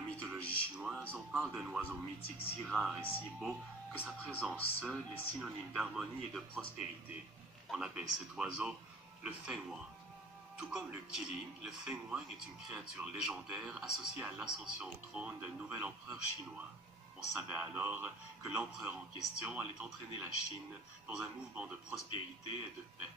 la mythologie chinoise, on parle d'un oiseau mythique si rare et si beau que sa présence seule est synonyme d'harmonie et de prospérité. On appelle cet oiseau le Fenghuang. Tout comme le Qilin, le Fenghuang est une créature légendaire associée à l'ascension au trône d'un nouvel empereur chinois. On savait alors que l'empereur en question allait entraîner la Chine dans un mouvement de prospérité et de paix.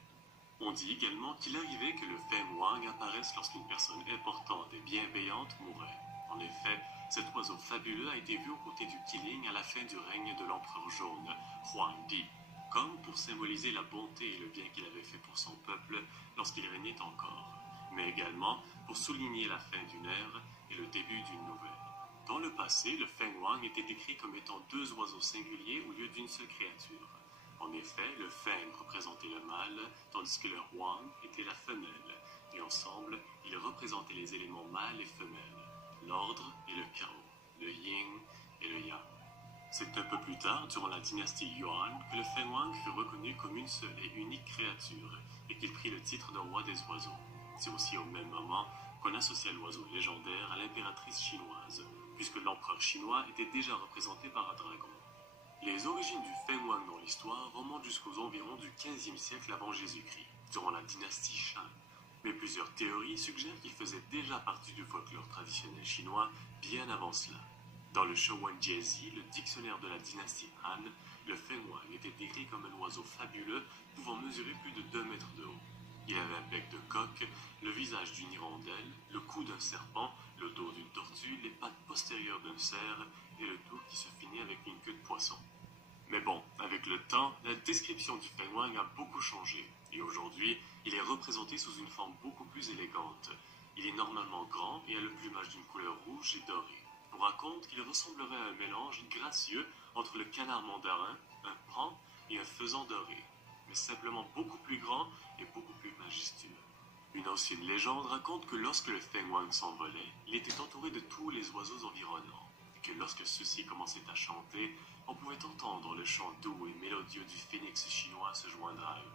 On dit également qu'il arrivait que le Fenghuang apparaisse lorsqu'une personne importante et bienveillante mourait. En effet, cet oiseau fabuleux a été vu aux côtés du Qilin à la fin du règne de l'empereur jaune, Huangdi, comme pour symboliser la bonté et le bien qu'il avait fait pour son peuple lorsqu'il régnait encore, mais également pour souligner la fin d'une ère et le début d'une nouvelle. Dans le passé, le Fenghuang était décrit comme étant deux oiseaux singuliers au lieu d'une seule créature. En effet, le Feng représentait le mâle, tandis que le Huang était la femelle, et ensemble, ils représentaient les éléments mâles et femelles, l'ordre et le chaos, le yin et le yang. C'est un peu plus tard, durant la dynastie Yuan, que le Fenghuang fut reconnu comme une seule et unique créature, et qu'il prit le titre de roi des oiseaux. C'est aussi au même moment qu'on associa l'oiseau légendaire à l'impératrice chinoise, puisque l'empereur chinois était déjà représenté par un dragon. Les origines du Fenghuang dans l'histoire remontent jusqu'aux environs du XVe siècle avant Jésus-Christ, durant la dynastie Shang. Mais plusieurs théories suggèrent qu'il faisait déjà partie du folklore traditionnel chinois bien avant cela. Dans le Shouwen Jiezi, le dictionnaire de la dynastie Han, le Fenghuang était décrit comme un oiseau fabuleux pouvant mesurer plus de 2 mètres de haut. Il avait un bec de coq, le visage d'une hirondelle, le cou d'un serpent, le dos d'une tortue, les pattes postérieures d'un cerf et le tout qui se finit avec une queue de poisson. Mais bon, avec le temps, la description du Fenghuang a beaucoup changé, et aujourd'hui, il est représenté sous une forme beaucoup plus élégante. Il est normalement grand et a le plumage d'une couleur rouge et dorée. On raconte qu'il ressemblerait à un mélange gracieux entre le canard mandarin, un paon et un faisan doré, mais simplement beaucoup plus grand et beaucoup plus majestueux. Une ancienne légende raconte que lorsque le Fenghuang s'envolait, il était entouré de tous les oiseaux environnants, et que lorsque ceux-ci commençaient à chanter, on pouvait entendre le chant doux et mélodieux du phénix chinois se joindre à eux.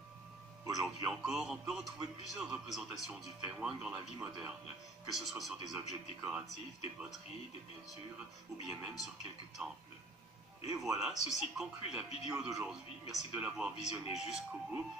Aujourd'hui encore, on peut retrouver plusieurs représentations du Fenghuang dans la vie moderne, que ce soit sur des objets décoratifs, des poteries, des peintures, ou bien même sur quelques temples. Et voilà, ceci conclut la vidéo d'aujourd'hui. Merci de l'avoir visionnée jusqu'au bout.